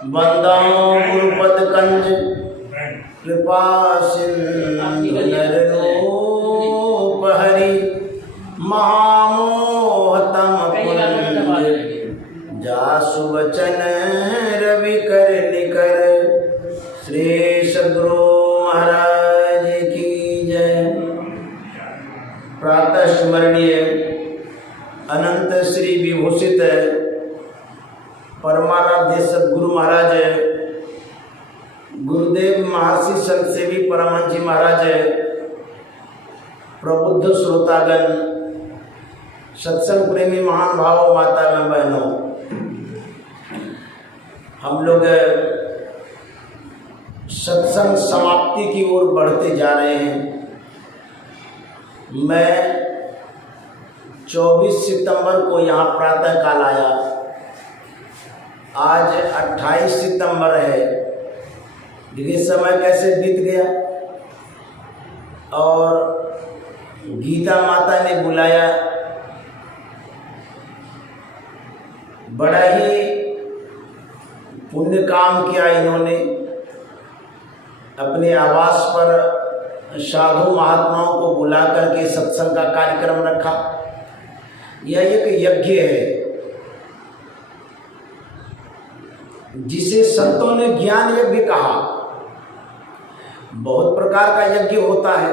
वंदो गुरुपद कंज कृपा सिंधु नररूप हरि महामोहतम पुंज जासु वचन रवि कर निकर। श्री सद्गुरु महाराज की जय। प्रातः स्मरणीय अनंत श्री विभूषित परमाराध्य सद्गुरु महाराज गुरुदेव महर्षि संत सेवी परमहंस जी महाराज, प्रबुद्ध श्रोतागण, सत्संग प्रेमी महान भाव माता में बहनों, हम लोग सत्संग समाप्ति की ओर बढ़ते जा रहे हैं। मैं 24 सितंबर को यहाँ प्रातः काल आया। आज 28 सितंबर है। देखिए समय कैसे बीत गया। और गीता माता ने बुलाया, बड़ा ही पुण्य काम किया इन्होंने। अपने आवास पर साधु महात्माओं को बुला करके सत्संग का कार्यक्रम रखा। यह एक यज्ञ है जिसे संतों ने ज्ञान यज्ञ कहा। बहुत प्रकार का यज्ञ होता है,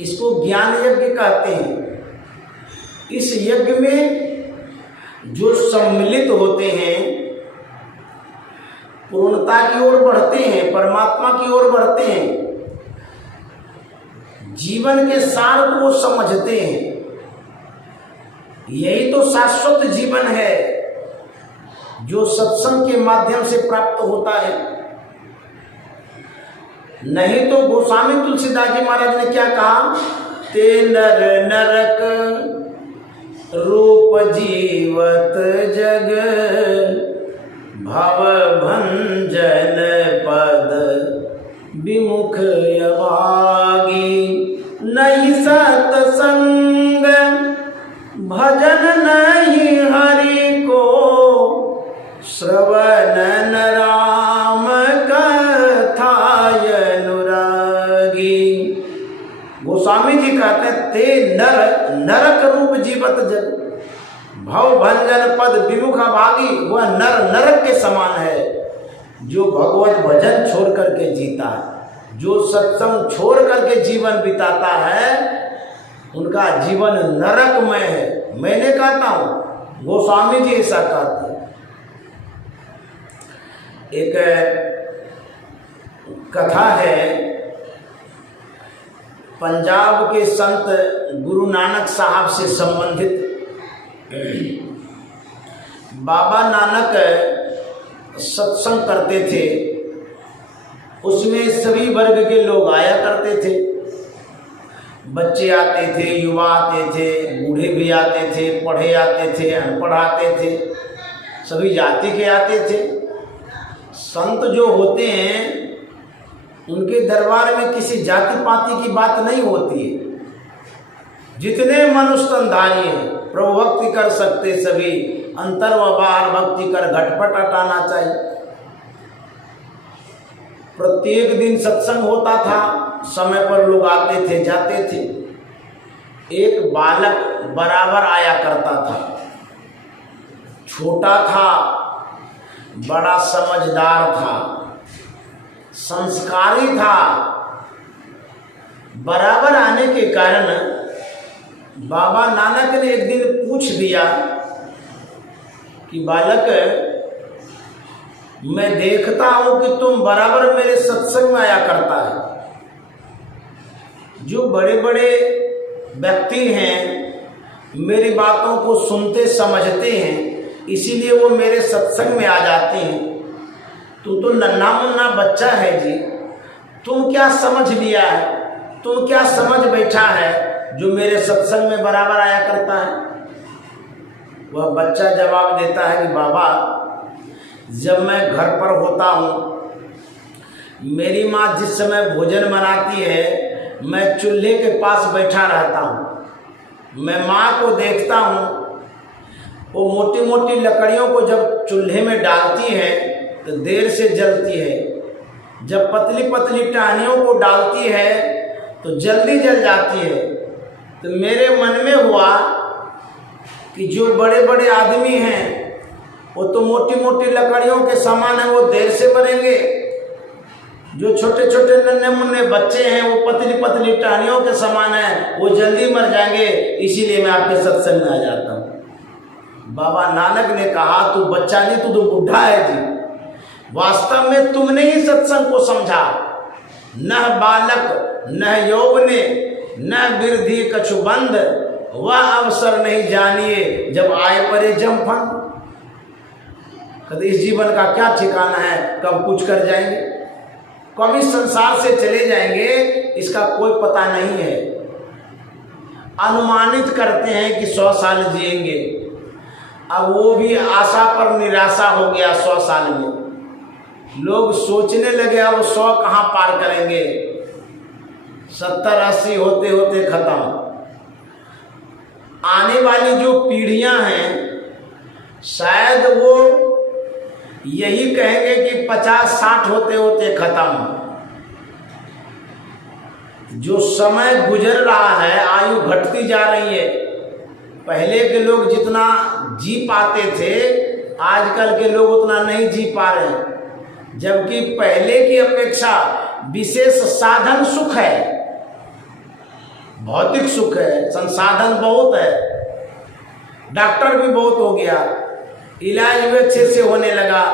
इसको ज्ञान यज्ञ कहते हैं। इस यज्ञ में जो सम्मिलित होते हैं पूर्णता की ओर बढ़ते हैं, परमात्मा की ओर बढ़ते हैं, जीवन के सार को समझते हैं। यही तो शाश्वत जीवन है जो सत्संग के माध्यम से प्राप्त होता है। नहीं तो गोस्वामी तुलसीदास जी महाराज ने क्या कहा? ते नर नरक रूप जीवत जग भव भंजन पद विमुख अभागी। नहीं सत्संग भजन नहीं हरि को श्रवण राम कथाय अनुरागी। गोस्वामी जी कहते हैं ते नरक रूप जीवत जग भव भंजन पद विमुख भागी। वह नरक के समान है जो भगवत भजन छोड़ करके जीता है, जो सत्संग छोड़ करके जीवन बिताता है, उनका जीवन नरकमय है। मैंने कहता हूं, गोस्वामी जी ऐसा कहते हैं। एक कथा है, पंजाब के संत गुरु नानक साहब से संबंधित। बाबा नानक सत्संग करते थे, उसमें सभी वर्ग के लोग आया करते थे। बच्चे आते थे, युवा आते थे, बूढ़े भी आते थे, पढ़े आते थे, अनपढ़ आते थे, सभी जाति के आते थे। संत जो होते हैं उनके दरबार में किसी जाति पाति की बात नहीं होती है। जितने मनुष्यधारी हैं प्रभु भक्ति कर सकते सभी, अंतर व बाहर भक्ति कर घटपट हटाना चाहिए। प्रत्येक दिन सत्संग होता था, समय पर लोग आते थे जाते थे। एक बालक बराबर आया करता था, छोटा था, बड़ा समझदार था, संस्कारी था। बराबर आने के कारण बाबा नानक ने एक दिन पूछ दिया कि बालक, मैं देखता हूं कि तुम बराबर मेरे सत्संग में आया करता है। जो बड़े बड़े व्यक्ति हैं मेरी बातों को सुनते समझते हैं, इसीलिए वो मेरे सत्संग में आ जाते हैं। तू तो नन्हा मुन्ना बच्चा है जी, तुम क्या समझ लिया है, तुम क्या समझ बैठा है जो मेरे सत्संग में बराबर आया करता है? वह बच्चा जवाब देता है कि बाबा, जब मैं घर पर होता हूँ, मेरी माँ जिस समय भोजन बनाती है, मैं चूल्हे के पास बैठा रहता हूँ। मैं माँ को देखता हूँ वो मोटी मोटी लकड़ियों को जब चूल्हे में डालती हैं तो देर से जलती है, जब पतली पतली टहनियों को डालती है तो जल्दी जल जाती है। तो मेरे मन में हुआ कि जो बड़े बड़े आदमी हैं वो तो मोटी मोटी लकड़ियों के समान है, वो देर से मरेंगे। जो छोटे छोटे नन्हे मुन्ने बच्चे हैं वो पतली पतली टहनियों के समान है, वो जल्दी मर जाएंगे। इसीलिए मैं आपके सत्संग में आ जाता हूँ। बाबा नानक ने कहा तू बच्चा नहीं, तू तो बुढ़ा है जी। वास्तव में तुमने ही सत्संग को समझा। न बालक न यौवने न वृद्धि कछु बंद, वह अवसर नहीं जानिए जब आए परे जमफन। कभी इस जीवन का क्या ठिकाना है, कब कुछ कर जाएंगे, कभी संसार से चले जाएंगे, इसका कोई पता नहीं है। अनुमानित करते हैं कि 100 साल जिएंगे, अब वो भी आशा पर निराशा हो गया। 100 साल में लोग सोचने लगे अब 100 कहाँ पार करेंगे, 70-80 होते होते खत्म। आने वाली जो पीढ़ियां हैं शायद वो यही कहेंगे कि 50-60 होते होते खत्म। जो समय गुजर रहा है, आयु घटती जा रही है। पहले के लोग जितना जी पाते थे, आजकल के लोग उतना नहीं जी पा रहे, जबकि पहले की अपेक्षा विशेष साधन सुख है, भौतिक सुख है, संसाधन बहुत है, डॉक्टर भी बहुत हो गया, इलाज भी अच्छे से होने लगा,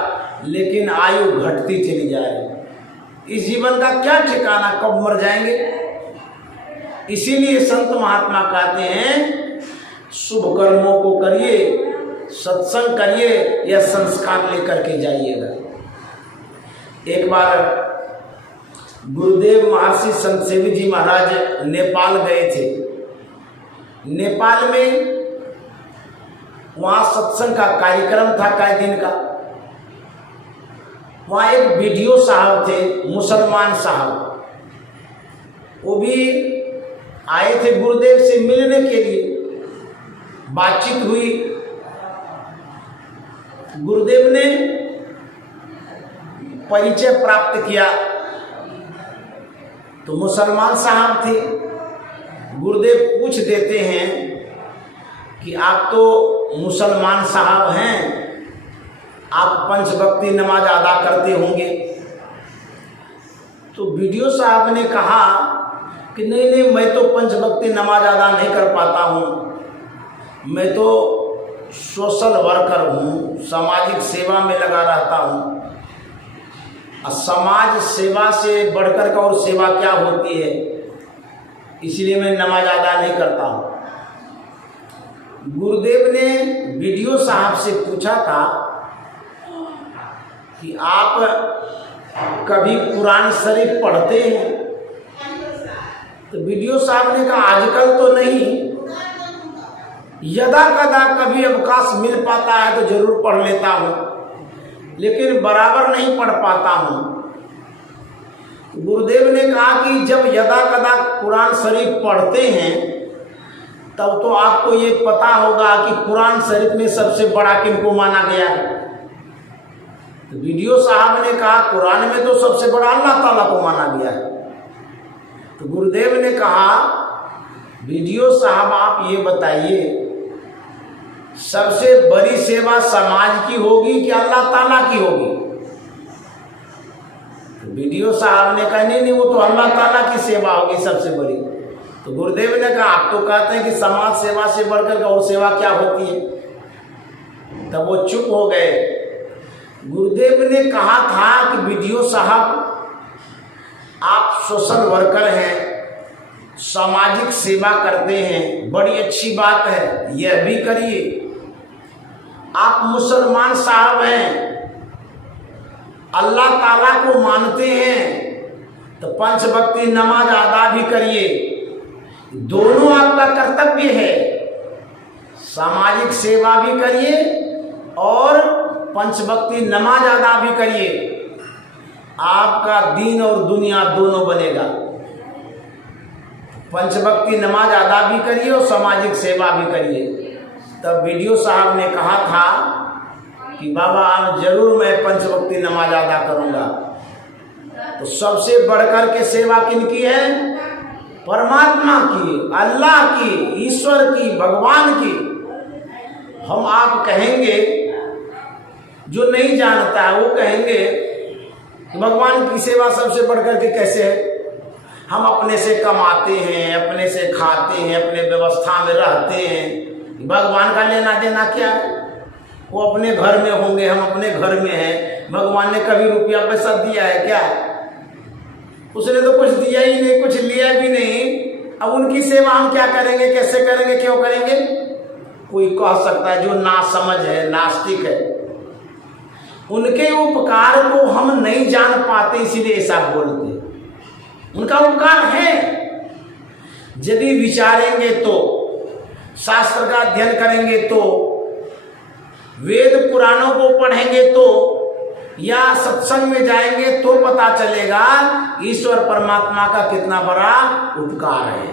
लेकिन आयु घटती चली जा रही। इस जीवन का क्या ठिकाना, कब मर जाएंगे। इसीलिए संत महात्मा कहते हैं शुभ कर्मों को करिए, सत्संग करिए या संस्कार लेकर के जाइएगा। एक बार गुरुदेव महर्षि संत सेवी जी महाराज नेपाल गए थे। नेपाल में वहाँ सत्संग का कार्यक्रम था कई दिन का। वहाँ एक वीडियो साहब थे, मुसलमान साहब, वो भी आए थे गुरुदेव से मिलने के लिए। बातचीत हुई, गुरुदेव ने परिचय प्राप्त किया तो मुसलमान साहब थे। गुरुदेव पूछ देते हैं कि आप तो मुसलमान साहब हैं, आप पंचभक्ति नमाज अदा करते होंगे। तो वीडियो साहब ने कहा कि नहीं नहीं, मैं तो पंचभक्ति नमाज अदा नहीं कर पाता हूँ, मैं तो सोशल वर्कर हूँ, सामाजिक सेवा में लगा रहता हूँ। समाज सेवा से बढ़कर का और सेवा क्या होती है, इसलिए मैं नमाज अदा नहीं करता हूँ। गुरुदेव ने वीडियो साहब से पूछा था कि आप कभी कुरान शरीफ पढ़ते हैं? तो वीडियो साहब ने कहा आजकल तो नहीं, यदा कदा कभी अवकाश मिल पाता है तो जरूर पढ़ लेता हूँ, लेकिन बराबर नहीं पढ़ पाता हूँ। गुरुदेव ने कहा कि जब यदा कदा कुरान शरीफ पढ़ते हैं तब तो आपको ये पता होगा कि कुरान शरीफ में सबसे बड़ा किनको माना गया है। तो वीडियो साहब ने कहा कुरान में तो सबसे बड़ा अल्लाह ताला को माना गया है। तो गुरुदेव ने कहा वीडियो साहब आप ये बताइए, सबसे बड़ी सेवा समाज की होगी कि अल्लाह ताला की होगी? तो वीडियो साहब ने कहा नहीं नहीं, वो तो अल्लाह ताला की सेवा होगी सबसे बड़ी। तो गुरुदेव ने कहा आप तो कहते हैं कि समाज सेवा से बढ़कर और सेवा क्या होती है। तब वो चुप हो गए। गुरुदेव ने कहा था कि वीडियो साहब आप सोशल वर्कर हैं, सामाजिक सेवा करते हैं, बड़ी अच्छी बात है, यह भी करिए। आप मुसलमान साहब हैं, अल्लाह ताला को मानते हैं, तो पंचभक्ति नमाज अदा भी करिए। दोनों आपका कर्तव्य है, सामाजिक सेवा भी करिए और पंचभक्ति नमाज अदा भी करिए। आपका दीन और दुनिया दोनों बनेगा। पंचभक्ति नमाज अदा भी करिए और सामाजिक सेवा भी करिए, तब बीडीओ साहब ने कहा था कि बाबा अब जरूर मैं 5 वक्त नमाज अदा करूंगा। तो सबसे बढ़कर के सेवा किनकी है? परमात्मा की, अल्लाह की, ईश्वर की, भगवान की। हम आप कहेंगे, जो नहीं जानता है वो कहेंगे भगवान की सेवा सबसे बढ़कर के कैसे है? हम अपने से कमाते हैं, अपने से खाते हैं, अपने व्यवस्था में रहते हैं, भगवान का लेना देना क्या है? वो अपने घर में होंगे, हम अपने घर में हैं। भगवान ने कभी रुपया पैसा दिया है क्या? उसने तो कुछ दिया ही नहीं, कुछ लिया भी नहीं। अब उनकी सेवा हम क्या करेंगे, कैसे करेंगे, क्यों करेंगे? कोई कह सकता है जो नासमझ है, नास्तिक है, उनके उपकार को हम नहीं जान पाते इसीलिए ऐसा बोलते। उनका उपकार है, यदि विचारेंगे तो, शास्त्र का अध्ययन करेंगे तो, वेद पुराणों को पढ़ेंगे तो, या सत्संग में जाएंगे तो पता चलेगा ईश्वर परमात्मा का कितना बड़ा उपकार है।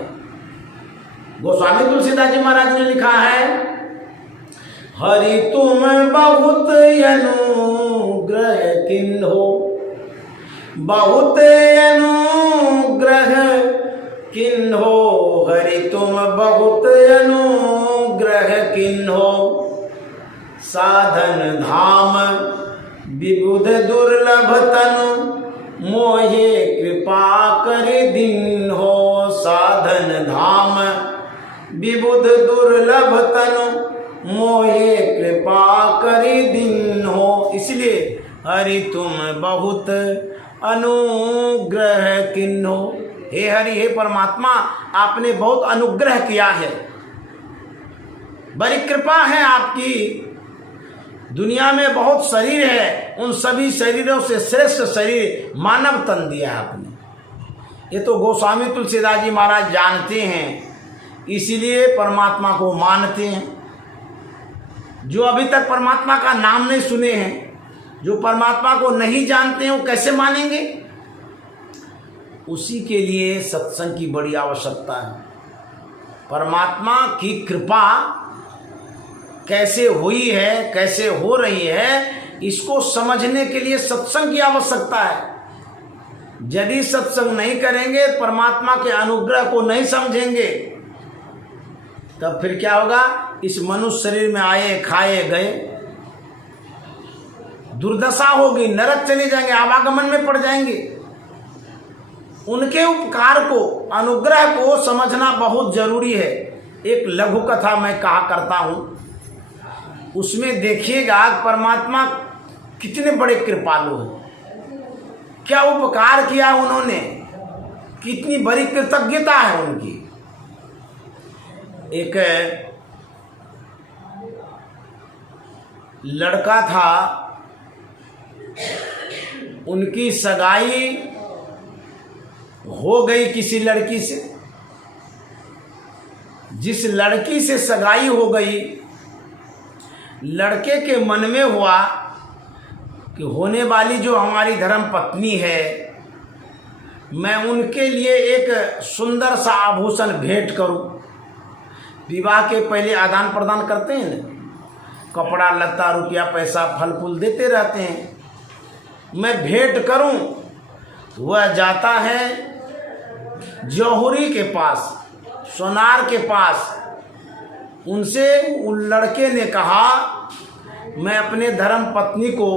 गोस्वामी तुलसीदास जी महाराज ने लिखा है, हरि तुम बहुत अनुग्रह किन्हो, बहुत अनुग्रह किन्हो, हरि तुम बहुत अनुग्रह किन्हो, साधन धाम विबुध दुर्लभ तनु, मोहे कृपा कर दीन्हो, साधन धाम विबुध दुर्लभ तनु, मोहे कृपा कर दीन्हो। इसलिए हरि तुम बहुत अनुग्रह किन्हो, हे हरि, हे परमात्मा, आपने बहुत अनुग्रह किया है, बड़ी कृपा है आपकी। दुनिया में बहुत शरीर है, उन सभी शरीरों से श्रेष्ठ शरीर मानव तन दिया आपने। ये तो गोस्वामी तुलसीदास जी महाराज जानते हैं, इसीलिए परमात्मा को मानते हैं। जो अभी तक परमात्मा का नाम नहीं सुने हैं, जो परमात्मा को नहीं जानते हैं, वो कैसे मानेंगे? उसी के लिए सत्संग की बड़ी आवश्यकता है। परमात्मा की कृपा कैसे हुई है, कैसे हो रही है, इसको समझने के लिए सत्संग की आवश्यकता है। यदि सत्संग नहीं करेंगे, परमात्मा के अनुग्रह को नहीं समझेंगे, तब फिर क्या होगा? इस मनुष्य शरीर में आए, खाए, गए, दुर्दशा होगी, नरक चले जाएंगे, आवागमन में पड़ जाएंगे। उनके उपकार को, अनुग्रह को समझना बहुत जरूरी है। एक लघु कथा मैं कहा करता हूं, उसमें देखिएगा परमात्मा कितने बड़े कृपालु हैं, क्या उपकार किया उन्होंने, कितनी बड़ी कृतज्ञता है उनकी। एक लड़का था, उनकी सगाई हो गई किसी लड़की से। जिस लड़की से सगाई हो गई, लड़के के मन में हुआ कि होने वाली जो हमारी धर्म पत्नी है, मैं उनके लिए एक सुंदर सा आभूषण भेंट करूं। विवाह के पहले आदान प्रदान करते हैं ना, कपड़ा लत्ता, रुपया पैसा, फल फूल देते रहते हैं। मैं भेंट करूं। वह जाता है जौहरी के पास, सोनार के पास। उनसे उन लड़के ने कहा, मैं अपने धर्म पत्नी को,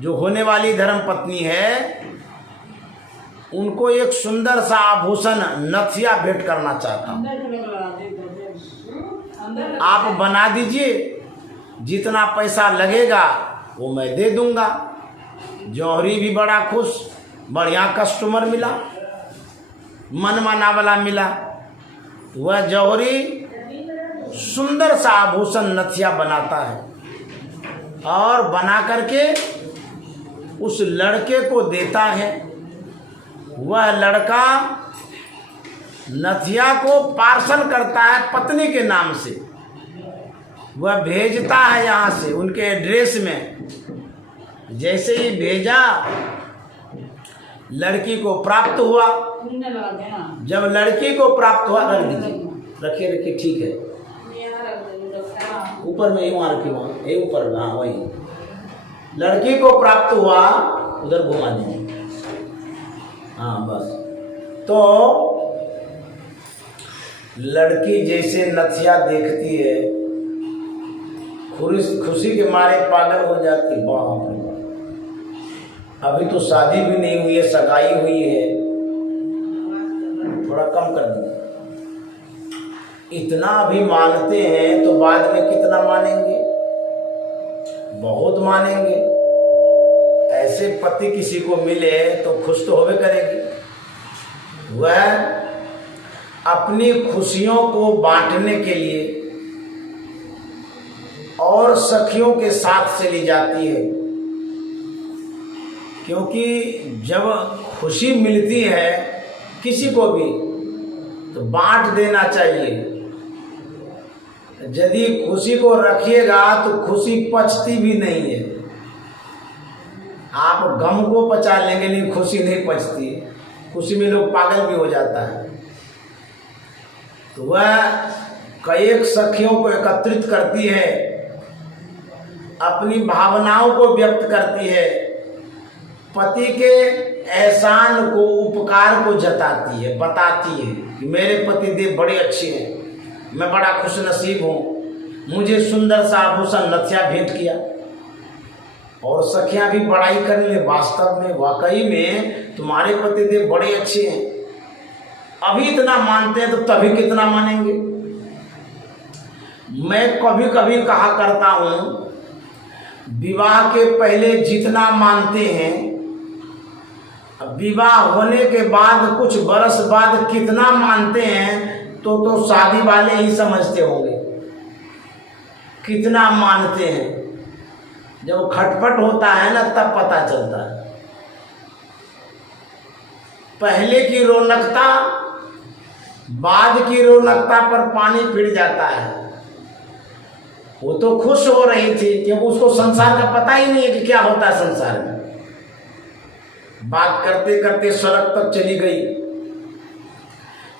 जो होने वाली धर्म पत्नी है, उनको एक सुंदर सा आभूषण नथिया भेंट करना चाहता हूं। आप बना दीजिए, जितना पैसा लगेगा वो मैं दे दूंगा। जौहरी भी बड़ा खुश, बढ़िया कस्टमर मिला, मनमाना वाला मिला। वह जौहरी सुंदर सा आभूषण नथिया बनाता है और बना करके उस लड़के को देता है। वह लड़का नथिया को पार्सल करता है पत्नी के नाम से। वह भेजता है यहाँ से उनके एड्रेस में। जैसे ही भेजा, लड़की को प्राप्त हुआ। जब लड़की को प्राप्त हुआ, रख दीजिए, रखिए रखिए, ठीक है। ऊपर में ही वहाँ रखी, वहाँ ये ऊपर, हाँ वही। लड़की को प्राप्त हुआ, उधर घुमा देंगे, हाँ बस। तो लड़की जैसे नथिया देखती है, खुशी के मारे पागल हो जाती। बाप रे बाप, अभी तो शादी भी नहीं हुई है, सगाई हुई है, थोड़ा कम कर दो। इतना अभी मानते हैं तो बाद में कितना मानेंगे, बहुत मानेंगे। ऐसे पति किसी को मिले तो खुश तो होवे करेगी। वह अपनी खुशियों को बांटने के लिए और सखियों के साथ चली जाती है, क्योंकि जब खुशी मिलती है किसी को भी तो बांट देना चाहिए। यदि खुशी को रखिएगा तो खुशी पचती भी नहीं है। आप गम को पचा लेंगे लेकिन खुशी नहीं पचती। खुशी में लोग पागल भी हो जाता है। तो वह कई सखियों को एकत्रित करती है, अपनी भावनाओं को व्यक्त करती है, पति के एहसान को, उपकार को जताती है, बताती है कि मेरे पति देव बड़े अच्छे हैं, मैं बड़ा खुश नसीब हूँ, मुझे सुंदर सा आभूषण नथिया भेंट किया। और सखियां भी बड़ाई कर ले, वास्तव में वाकई में तुम्हारे पति देव बड़े अच्छे हैं। अभी इतना मानते हैं तो तभी कितना मानेंगे। मैं कभी कभी कहा करता हूँ, विवाह के पहले जितना मानते हैं, विवाह होने के बाद कुछ बरस बाद कितना मानते हैं तो शादी वाले ही समझते होंगे कितना मानते हैं। जब खटपट होता है ना तब पता चलता है। पहले की रौनकता बाद की रौनकता पर पानी फिर जाता है। वो तो खुश हो रही थी क्योंकि उसको संसार का पता ही नहीं है कि क्या होता है संसार में। बात करते करते सड़क तक चली गई,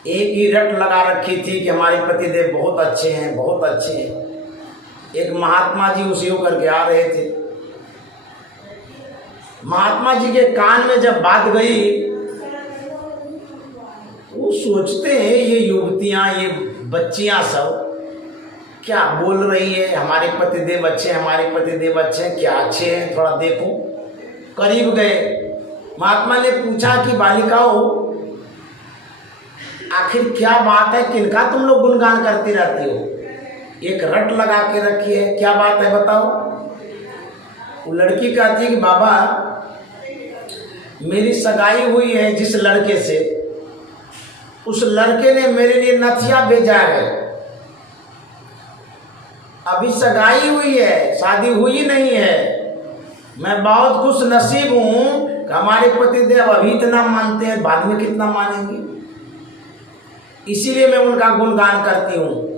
एक ही रट लगा रखी थी कि हमारे पतिदेव बहुत अच्छे हैं, बहुत अच्छे हैं। एक महात्मा जी उसी होकर के आ रहे थे। महात्मा जी के कान में जब बात गई, वो सोचते हैं ये युवतियां, ये बच्चियां सब क्या बोल रही है, हमारे पतिदेव अच्छे हैं, हमारे पतिदेव अच्छे हैं, क्या अच्छे हैं, थोड़ा देखो। करीब गए, महात्मा ने पूछा कि बालिकाओं, आखिर क्या बात है, किनका तुम लोग गुणगान करती रहती हो? एक रट लगा के रखी है, क्या बात है बताओ। वो लड़की कहती है कि बाबा मेरी सगाई हुई है जिस लड़के से, उस लड़के ने मेरे लिए नथिया भेजा है। अभी सगाई हुई है, शादी हुई नहीं है। मैं बहुत खुश नसीब हूं कि हमारे पतिदेव अभी इतना मानते हैं, बाद में कितना मानेंगे। इसीलिए मैं उनका गुणगान करती हूँ।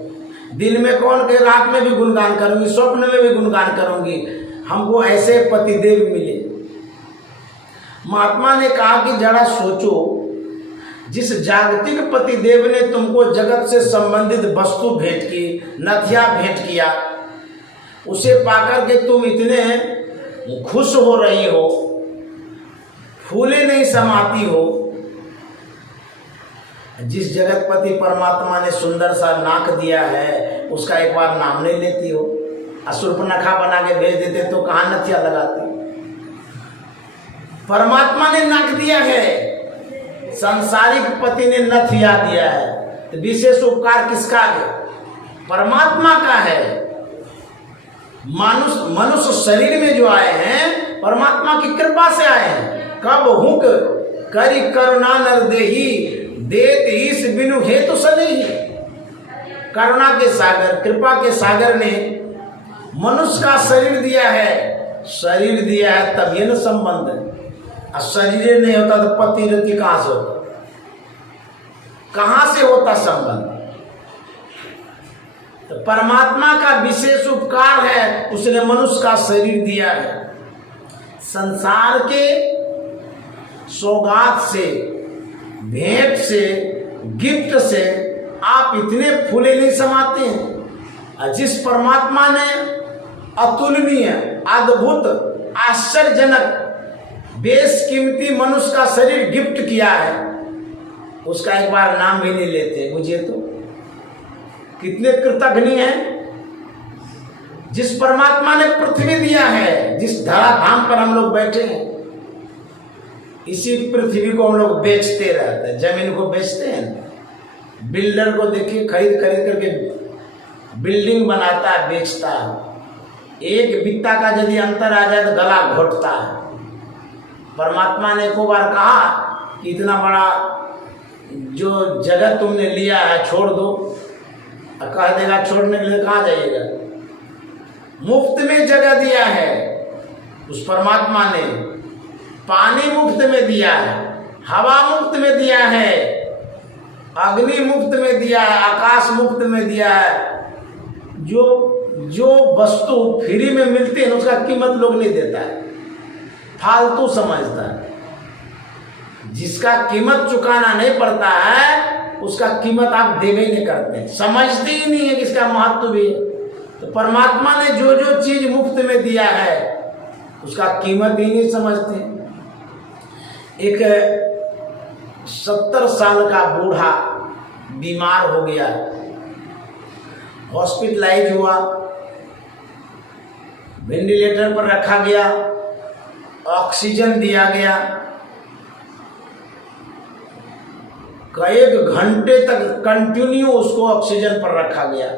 दिन में कौन के, रात में भी गुणगान करूंगी, स्वप्न में भी गुणगान करूंगी। हमको ऐसे पतिदेव मिले। महात्मा ने कहा कि जरा सोचो, जिस जागतिक पतिदेव ने तुमको जगत से संबंधित वस्तु भेंट की, नथिया भेंट किया, उसे पाकर के तुम इतने खुश हो रही हो, फूले नहीं समाती हो। जिस जगतपति परमात्मा ने सुंदर सा नाक दिया है, उसका एक बार नाम नहीं लेती हो। अशुर्पनखा बना के भेज देते तो कहाँ नथिया लगाती। परमात्मा ने नाक दिया है, सांसारिक पति ने नथिया दिया है, तो विशेष उपकार किसका है? परमात्मा का है। मनुष्य शरीर में जो आए हैं परमात्मा की कृपा से आए हैं। कब हुक करी करुणा नर देही, देत ईस बिनु हेतु सनेही। करुणा के सागर, कृपा के सागर ने मनुष्य का शरीर दिया है। शरीर दिया है तब ये न संबंध है। और शरीर नहीं होता तो पति रति कहां से होता, कहां से होता संबंध? तो परमात्मा का विशेष उपकार है, उसने मनुष्य का शरीर दिया है। संसार के सौगात से, भेंट से, गिफ्ट से आप इतने फूले नहीं समाते हैं। जिस परमात्मा ने अतुलनीय, अद्भुत, आश्चर्यजनक, बेशकीमती मनुष्य का शरीर गिफ्ट किया है, उसका एक बार नाम भी नहीं लेते। मुझे तो कितने कृतज्ञ हैं। जिस परमात्मा ने पृथ्वी दिया है, जिस धराधाम पर हम लोग बैठे हैं, इसी पृथ्वी को हम लोग बेचते रहते हैं, जमीन को बेचते हैं। बिल्डर को देखिए, खरीद खरीद करके बिल्डिंग बनाता है, बेचता है। एक बित्ता का यदि अंतर आ जाए तो गला घोटता है। परमात्मा ने एक बार कहा कि इतना बड़ा जो जगह तुमने लिया है छोड़ दो, कह देगा छोड़ने के लिए कहाँ जाइएगा। मुफ्त में जगह दिया है उस परमात्मा ने, पानी मुफ्त में दिया है, हवा मुफ्त में दिया है, अग्नि मुफ्त में दिया है, आकाश मुफ्त में दिया है। जो वस्तु फ्री में मिलती है उसका कीमत लोग नहीं देता है, फालतू समझता है। जिसका कीमत चुकाना नहीं पड़ता है उसका कीमत आप देवे नहीं करते, समझते ही नहीं है कि इसका महत्व भी है। तो परमात्मा ने जो जो चीज मुफ्त में दिया है उसका कीमत ही नहीं समझते। एक 70 साल का बूढ़ा बीमार हो गया, हॉस्पिटलाइज हुआ, वेंटिलेटर पर रखा गया, ऑक्सीजन दिया गया, कई घंटे तक कंटिन्यू उसको ऑक्सीजन पर रखा गया।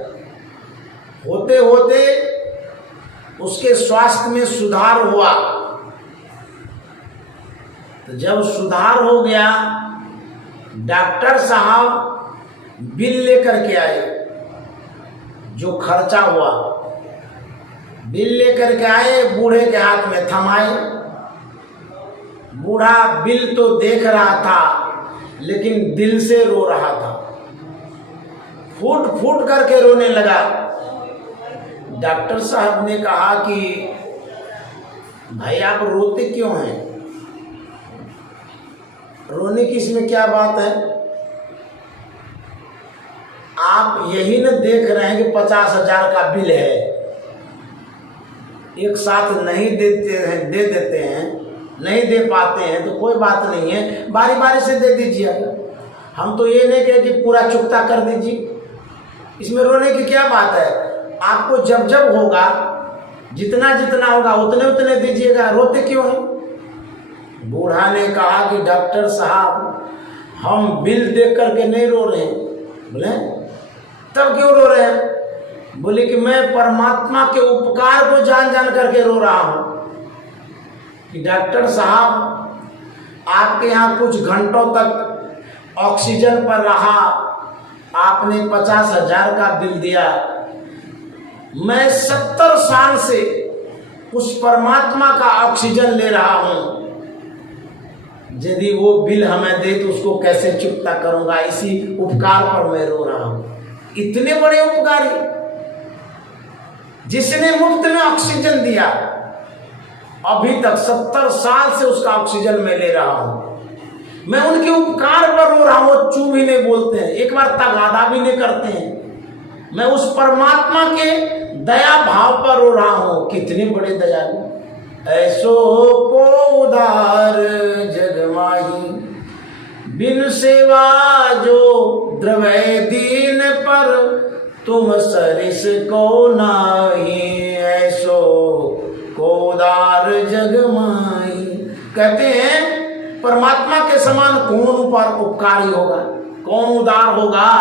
होते होते उसके स्वास्थ्य में सुधार हुआ। तो जब सुधार हो गया, डॉक्टर साहब बिल लेकर के आए, जो खर्चा हुआ बिल लेकर के आए, बूढ़े के हाथ में थमाए। बूढ़ा बिल तो देख रहा था लेकिन दिल से रो रहा था, फूट फूट करके रोने लगा। डॉक्टर साहब ने कहा कि भाई आप रोते क्यों हैं, रोने की इसमें क्या बात है? आप यही न देख रहे हैं कि 50,000 का बिल है, एक साथ नहीं देते हैं, दे देते हैं, नहीं दे पाते हैं तो कोई बात नहीं है, बारी बारी से दे दीजिएगा। हम तो ये नहीं कहे कि पूरा चुकता कर दीजिए, इसमें रोने की क्या बात है? आपको जब जब होगा, जितना जितना होगा उतने उतने दीजिएगा, रोते क्यों हैं? बूढ़ा ने कहा कि डॉक्टर साहब हम बिल देख करके नहीं रो रहे हैं। बोले तब क्यों रो रहे हैं? बोले कि मैं परमात्मा के उपकार को जान जान करके रो रहा हूं कि डॉक्टर साहब आपके यहाँ कुछ घंटों तक ऑक्सीजन पर रहा, आपने 50,000 का बिल दिया। मैं 70 साल से उस परमात्मा का ऑक्सीजन ले रहा हूं, यदि वो बिल हमें दे तो उसको कैसे चुकता करूंगा? इसी उपकार पर मैं रो रहा हूं। इतने बड़े उपकारी जिसने मुफ्त में ऑक्सीजन दिया, अभी तक 70 साल से उसका ऑक्सीजन मैं ले रहा हूं। मैं उनके उपकार पर रो रहा हूं। वो चू भी नहीं बोलते हैं, एक बार तगादा भी नहीं करते हैं। मैं उस परमात्मा के दया भाव पर रो रहा हूं। कितने बड़े दयालु, ऐसो को उदार जग माही, बिन सेवा जो द्रवै दीन पर, तुम सरिस को नाही, ऐसो को उदार जग माही। कहते हैं परमात्मा के समान कौन उपकारी होगा, कौन उदार होगा?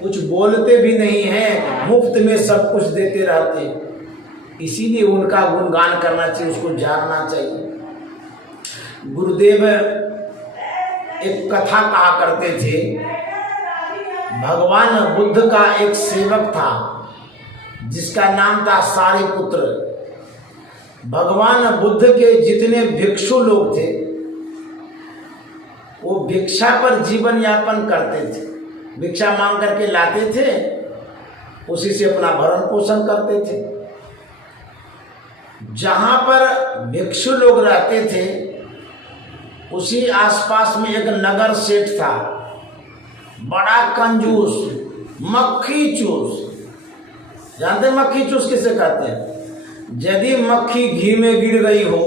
कुछ बोलते भी नहीं हैं, मुफ्त में सब कुछ देते रहते हैं। इसीलिए उनका गुणगान करना चाहिए, उसको जानना चाहिए। गुरुदेव एक कथा कहा करते थे। भगवान बुद्ध का एक सेवक था जिसका नाम था सारिपुत्र। भगवान बुद्ध के जितने भिक्षु लोग थे वो भिक्षा पर जीवन यापन करते थे, भिक्षा मांग करके लाते थे, उसी से अपना भरण पोषण करते थे। जहां पर भिक्षु लोग रहते थे उसी आसपास में एक नगर सेठ था, बड़ा कंजूस, मक्खी चूस। जानते मक्खी चूस किसे कहते हैं? यदि मक्खी घी में गिर गई हो,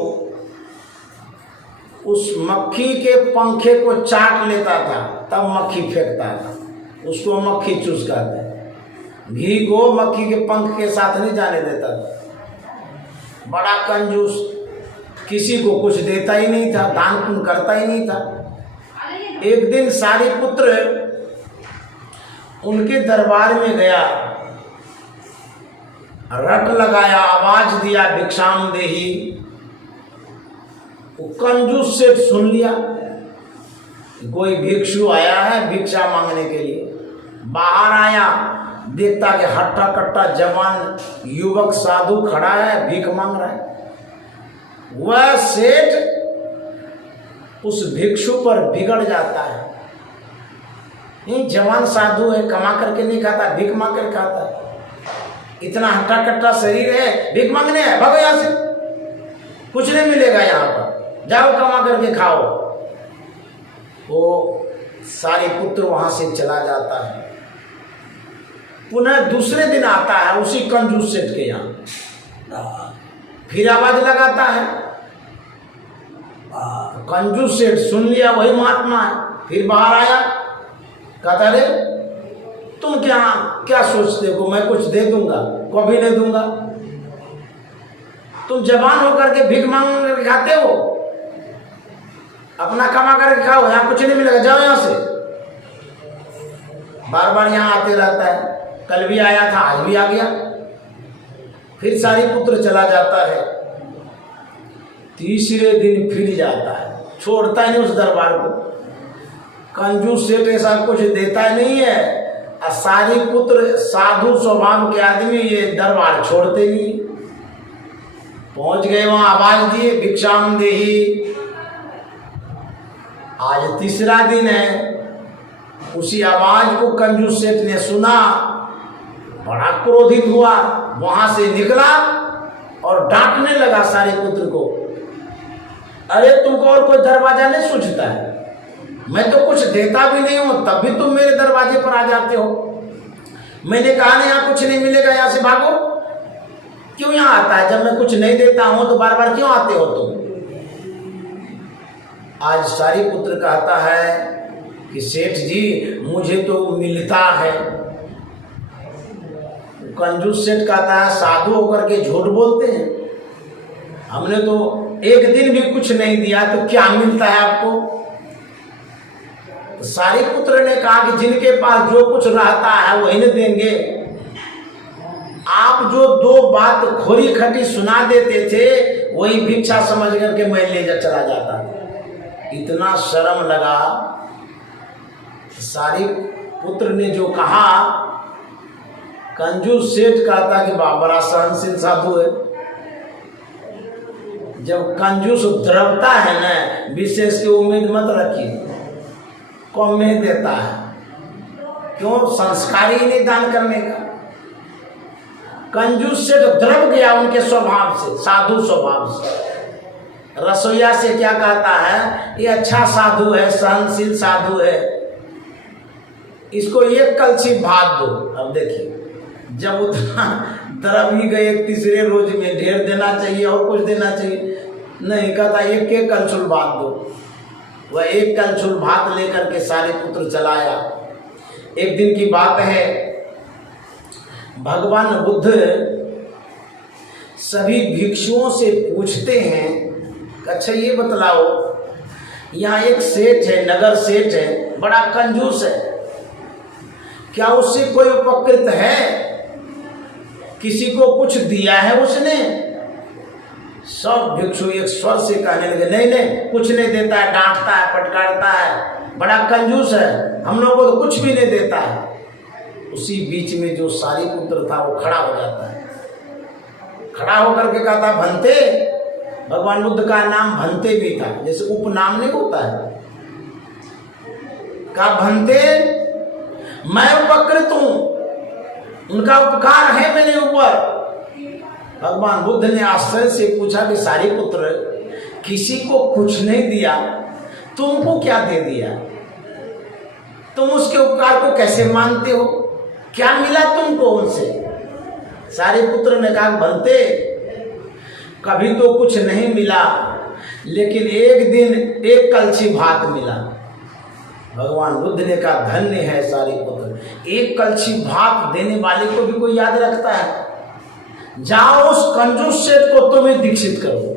उस मक्खी के पंखे को चाट लेता था तब मक्खी फेंकता था, उसको मक्खी चूस कहते हैं। घी को मक्खी के पंख के साथ नहीं जाने देता था। बड़ा कंजूस, किसी को कुछ देता ही नहीं था, दान पुण्य करता ही नहीं था। एक दिन सारिपुत्र उनके दरबार में गया, रट लगाया, आवाज दिया भिक्षाम देही। वो कंजूस सेठ सुन लिया, कोई भिक्षु आया है भिक्षा मांगने के लिए। बाहर आया, देखता कि हट्टा कट्टा जवान युवक साधु खड़ा है, भीख मांग रहा है। वह सेठ उस भिक्षु पर बिगड़ जाता है। ये जवान साधु है, कमा करके नहीं खाता, भीख मांग कर खाता है। इतना हट्टा कट्टा शरीर है, भीख मांगने है, भागो यहाँ से, कुछ नहीं मिलेगा यहाँ पर, जाओ कमा करके खाओ। वो सारिपुत्र वहां से चला जाता है। पुनः दूसरे दिन आता है उसी कंजूस सेठ के यहाँ, फिर आवाज लगाता है। कंजूस सेठ सुन लिया वही महात्मा है, फिर बाहर आया, कहता रे तुम क्या सोचते हो मैं कुछ दे दूंगा? कभी नहीं दूंगा। तुम जवान होकर के भीख मांग कर खाते हो, अपना कमा करके खाओ, यहाँ कुछ नहीं मिलेगा, जाओ यहाँ से। बार बार यहाँ आते रहता है, कल भी आया था, आज भी आ गया। फिर सारिपुत्र चला जाता है। तीसरे दिन फिर जाता है, छोड़ता ही नहीं उस दरबार को। कंजूस सेठ ऐसा कुछ देता नहीं है, सारिपुत्र साधु स्वभाव के आदमी ये दरबार छोड़ते नहीं। पहुंच गए वहां, आवाज दिए भिक्षाम देही। आज तीसरा दिन है, उसी आवाज को कंजूस सेठ ने सुना, बड़ा क्रोधित हुआ, वहां से निकला और डांटने लगा सारिपुत्र को। अरे तुमको और कोई दरवाजा नहीं सूझता है? मैं तो कुछ देता भी नहीं हूं, तब भी तुम मेरे दरवाजे पर आ जाते हो। मैंने कहा ना यहाँ कुछ नहीं मिलेगा, यहाँ से भागो। क्यों यहाँ आता है? जब मैं कुछ नहीं देता हूं तो बार बार क्यों आते हो तुम? आज सारिपुत्र कहता है कि सेठ जी मुझे तो मिलता है। कंजूस सेठ कहता है साधु होकर के झूठ बोलते हैं, हमने तो एक दिन भी कुछ नहीं दिया तो क्या मिलता है आपको? सारिपुत्र ने कहा कि जिनके पास जो कुछ रहता है वही न देंगे। आप जो दो बात खोरी खटी सुना देते थे वही भिक्षा समझ करके मैं ले चला जाता। इतना शर्म लगा। सारिपुत्र ने जो कहा, कंजूस सेठ कहता कि बड़ा सहनशील साधु है। जब कंजूस द्रवता है ना, विशेष की उम्मीद मत रखिए, कम में देता है। क्यों? संस्कार ही नहीं दान करने का। कंजूस से तो द्रव गया उनके स्वभाव से, साधु स्वभाव से। रसोईया से क्या कहता है, ये अच्छा साधु है, सहनशील साधु है, इसको एक कलछी भात दो। अब देखिए, जब उतना द्रव ही गए, तीसरे रोज में ढेर देना चाहिए और कुछ देना चाहिए, नहीं, कहता एक कलछुल भात दो। वह एक कलछुल भात लेकर के सारिपुत्र चलाया। एक दिन की बात है, भगवान बुद्ध सभी भिक्षुओं से पूछते हैं, अच्छा ये बतलाओ, यहाँ एक सेठ है, नगर सेठ है, बड़ा कंजूस है, क्या उससे कोई उपकृत है? किसी को कुछ दिया है उसने? सब भिक्षु एक स्वर से कहने लगे, नहीं नहीं, कुछ नहीं देता है, डांटता है, फटकारता है, बड़ा कंजूस है, हम लोगों को तो कुछ भी नहीं देता है। उसी बीच में जो सारिपुत्र था वो खड़ा हो जाता है। खड़ा होकर के कहता, भंते, भगवान बुद्ध का नाम भंते भी था, जैसे उपनाम नहीं होता है। कहा, भंते मैं उपकृत हूं, उनका उपकार है मेरे ऊपर। भगवान बुद्ध ने आश्चर्य से पूछा कि सारिपुत्र, किसी को कुछ नहीं दिया, तुमको क्या दे दिया? तुम उसके उपकार को कैसे मानते हो? क्या मिला तुमको उनसे? सारे पुत्र ने कहा बनते कभी तो कुछ नहीं मिला, लेकिन एक दिन एक कलछी भात मिला। भगवान बुद्ध ने कहा धन्य है सारे पुत्र, एक कलछी भात देने वाले को भी कोई याद रखता है। जाओ उस कंजूस सेठ को तुम्हें दीक्षित करो।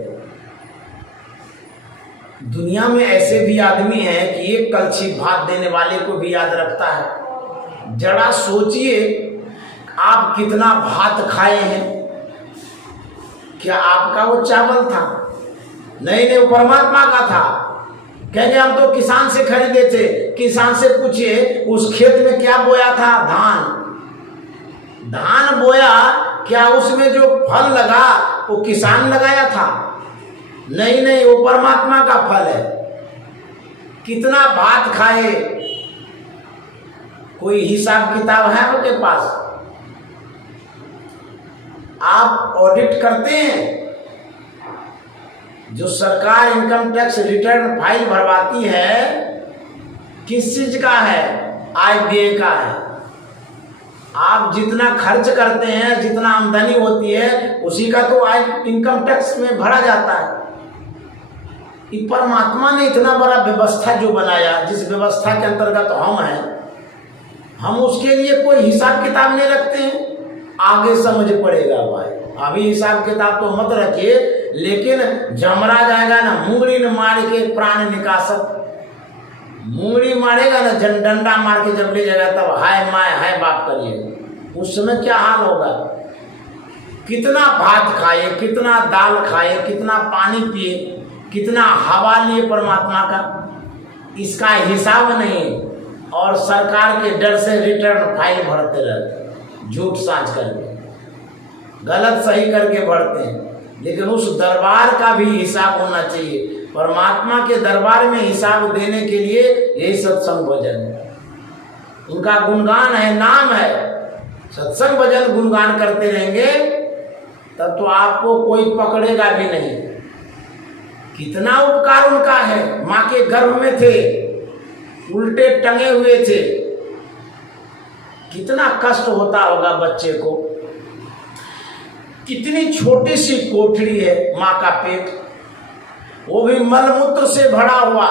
दुनिया में ऐसे भी आदमी हैं कि एक कलछी भात देने वाले को भी याद रखता है। जरा सोचिए आप कितना भात खाए हैं। क्या आपका वो चावल था? नहीं, वो परमात्मा का था। कहेंगे हम तो किसान से खरीदे थे। किसान से पूछिए उस खेत में क्या बोया था? धान बोया, क्या उसमें जो फल लगा वो किसान लगाया था? नहीं, वो परमात्मा का फल है। कितना भात खाए, कोई हिसाब किताब है उनके पास? आप ऑडिट करते हैं? जो सरकार इनकम टैक्स रिटर्न फाइल भरवाती है किस चीज का है? आय व्यय का है। आप जितना खर्च करते हैं, जितना आमदनी होती है, उसी का तो आय इनकम टैक्स में भरा जाता है। ये परमात्मा ने इतना बड़ा व्यवस्था जो बनाया, जिस व्यवस्था के अंतर्गत हम हैं, हम उसके लिए कोई हिसाब किताब नहीं रखते हैं। आगे समझ पड़ेगा भाई। अभी हिसाब किताब तो मत रखिए, लेकिन जमरा जाएगा ना मुंगली न मार के प्राण निकासक। मुंगली मारेगा ना, डंडा मार के जब ले जाएगा तब हाय माय हाय बाप करिए। उस समय क्या हाल होगा? कितना भात खाए, कितना दाल खाए, कितना पानी पिए, कितना हवा लिए परमात्मा का, इसका हिसाब नहीं। और सरकार के डर से रिटर्न फाइल भरते रहते, झूठ साझ करके, गलत सही करके भरते हैं। लेकिन उस दरबार का भी हिसाब होना चाहिए। परमात्मा के दरबार में हिसाब देने के लिए यही सत्संग भजन है, उनका गुणगान है, नाम है। सत्संग भजन गुणगान करते रहेंगे तब तो आपको कोई पकड़ेगा भी नहीं। कितना उपकार उनका है। माँ के गर्भ में थे, उल्टे टंगे हुए थे, कितना कष्ट होता होगा बच्चे को। कितनी छोटी सी कोठरी है माँ का पेट, वो भी मलमूत्र से भरा हुआ,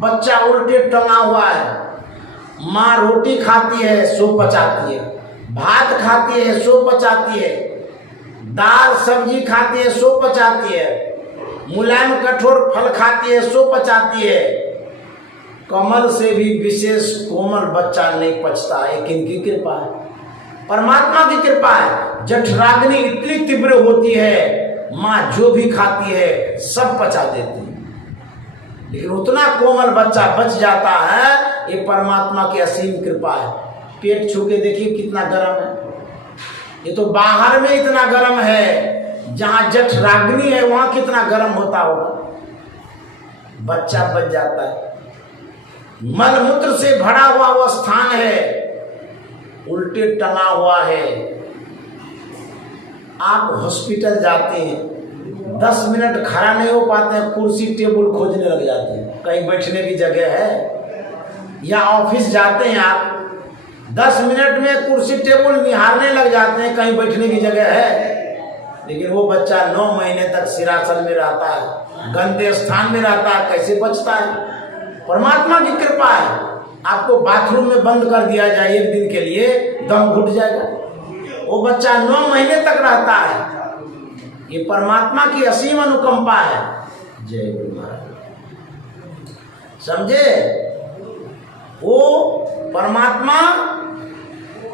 बच्चा उल्टे टंगा हुआ है। माँ रोटी खाती है सो पचाती है, भात खाती है सो पचाती है, दाल सब्जी खाती है सो पचाती है, मुलायम कठोर फल खाती है सो पचाती है। कमल से भी विशेष कोमल बच्चा नहीं पचता है। किनकी कृपा है? परमात्मा की कृपा है। जठराग्नि इतनी तीव्र होती है, माँ जो भी खाती है सब पचा देती है, लेकिन उतना कोमल बच्चा बच जाता है। ये परमात्मा की असीम कृपा है। पेट छू के देखिए कितना गर्म है। ये तो बाहर में इतना गर्म है, जहां जठराग्नि है वहां कितना गर्म होता होगा। बच्चा बच जाता है। मलमूत्र से भरा हुआ वो स्थान है, उल्टे टंगा हुआ है। आप हॉस्पिटल जाते हैं, 10 मिनट खड़ा नहीं हो पाते हैं, कुर्सी टेबल खोजने लग जाते हैं, कहीं बैठने की जगह है। या ऑफिस जाते हैं आप, 10 मिनट में कुर्सी टेबल निहारने लग जाते हैं, कहीं बैठने की जगह है। लेकिन वो बच्चा 9 महीने तक सिरासल में रहता है, गंदे स्थान में रहता है, कैसे बचता है? परमात्मा की कृपा है। आपको बाथरूम में बंद कर दिया जाए एक दिन के लिए, दम घुट जाएगा। वो बच्चा 9 महीने तक रहता है। ये परमात्मा की असीम अनुकंपा है। जय गुरु महाराज, समझे? वो परमात्मा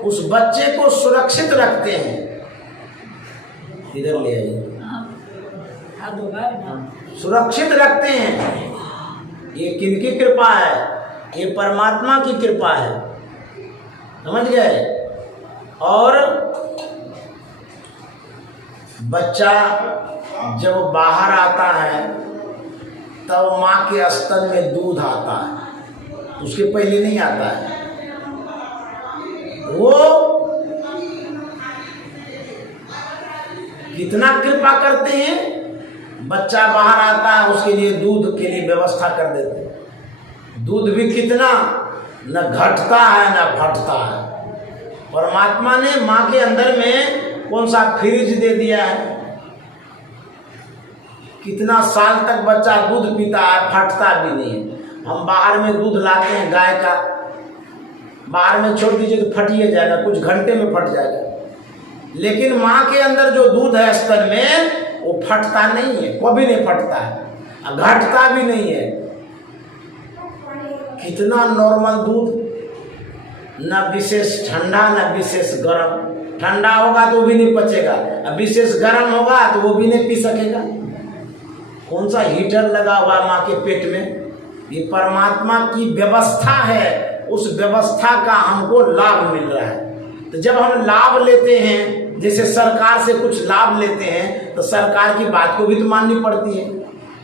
उस बच्चे को सुरक्षित रखते हैं। इधर ले आइए, सुरक्षित रखते हैं। ये किनकी कृपा है? ये परमात्मा की कृपा है। समझ गए? और बच्चा जब बाहर आता है तब माँ के स्तन में दूध आता है, उसके पहले नहीं आता है। वो कितना कृपा करते हैं। बच्चा बाहर आता है, उसके लिए दूध के लिए व्यवस्था कर देते हैं। दूध भी कितना न घटता है न घटता है। परमात्मा ने माँ के अंदर में कौन सा फ्रिज दे दिया है। कितना साल तक बच्चा दूध पीता है, फटता भी नहीं है। हम बाहर में दूध लाते हैं गाय का, बाहर में छोड़ दीजिए तो फटिए जाएगा, कुछ घंटे में फट जाएगा। लेकिन माँ के अंदर जो दूध है स्तन में, वो फटता नहीं है, कभी नहीं फटता है, घटता भी नहीं है। कितना नॉर्मल दूध, न विशेष ठंडा न विशेष गर्म। ठंडा होगा तो भी नहीं पचेगा, अब विशेष गर्म होगा तो वो भी नहीं पी सकेगा। कौन सा हीटर लगा हुआ माँ के पेट में? ये परमात्मा की व्यवस्था है, उस व्यवस्था का हमको लाभ मिल रहा है। तो जब हम लाभ लेते हैं, जैसे सरकार से कुछ लाभ लेते हैं, तो सरकार की बात को भी तो माननी पड़ती है।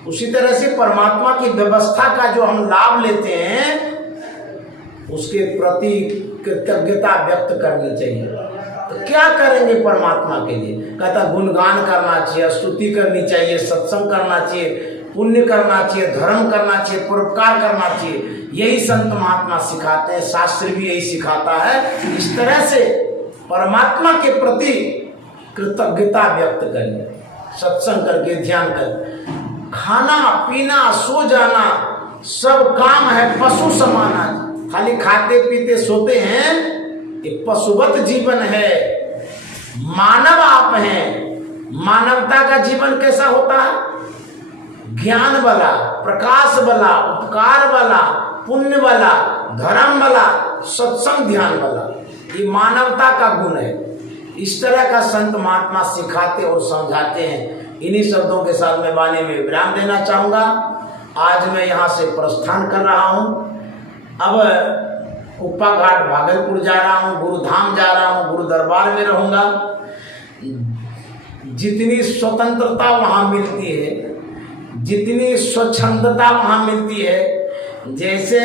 उसी तरह से परमात्मा की व्यवस्था का जो हम लाभ लेते हैं, उसके प्रति कृतज्ञता व्यक्त करनी चाहिए। तो क्या करेंगे परमात्मा के लिए? कहता गुणगान करना चाहिए, स्तुति करनी चाहिए, सत्संग करना चाहिए, पुण्य करना चाहिए, धर्म करना चाहिए, परोपकार करना चाहिए। यही संत महात्मा सिखाते हैं, शास्त्र भी यही सिखाता है। इस तरह से परमात्मा के प्रति कृतज्ञता व्यक्त करिए, सत्संग करके, ध्यान कर। खाना पीना सो जाना सब काम है पशु समाना। खाली खाते पीते सोते हैं, ये पशुवत जीवन है। मानव आप हैं। मानवता का जीवन कैसा होता है? ज्ञान वाला, प्रकाश वाला, उपकार वाला, पुण्य वाला, धर्म वाला, सत्संग ध्यान वाला। ये मानवता का गुण है। इस तरह का संत महात्मा सिखाते और समझाते हैं। इन्हीं शब्दों के साथ मैं वाणी में विराम देना चाहूँगा। आज मैं यहाँ से प्रस्थान कर रहा हूँ। अब कुप्पा घाट भागलपुर जा रहा हूँ, गुरुधाम जा रहा हूँ, गुरु दरबार में रहूँगा। जितनी स्वतंत्रता वहाँ मिलती है, जितनी स्वच्छंदता वहाँ मिलती है, जैसे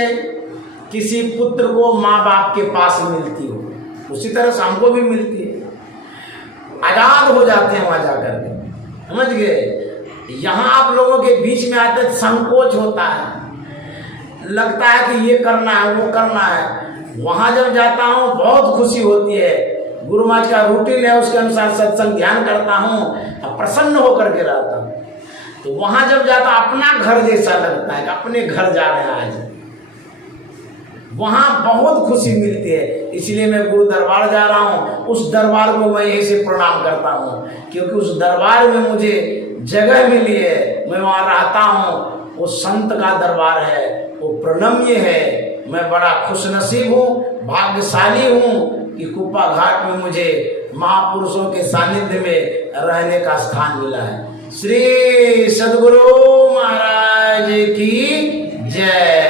किसी पुत्र को माँ बाप के पास मिलती हो, उसी तरह से हमको भी मिलती है। आजाद हो जाते हैं वहाँ जाकर के, समझ गए। यहाँ आप लोगों के बीच में आते संकोच होता है, लगता है कि ये करना है, वो करना है। वहाँ जब जाता हूँ बहुत खुशी होती है। गुरु महाराज का रूटीन है, उसके अनुसार सत्संग ध्यान करता हूँ और प्रसन्न होकर के रहता हूँ। तो वहाँ जब जाता अपना घर जैसा लगता है कि अपने घर जा रहे हैं आज। वहाँ बहुत खुशी मिलती है। इसलिए मैं गुरु दरबार जा रहा हूँ। उस दरबार को मैं यहीं से प्रणाम करता हूँ, क्योंकि उस दरबार में मुझे जगह मिली है, मैं वहाँ रहता हूँ। वो संत का दरबार है, वो प्रणम्य है। मैं बड़ा खुशनसीब हूँ, भाग्यशाली हूँ कि कुप्पा घाट में मुझे महापुरुषों के सानिध्य में रहने का स्थान मिला है। श्री सद्गुरु महाराज की जय।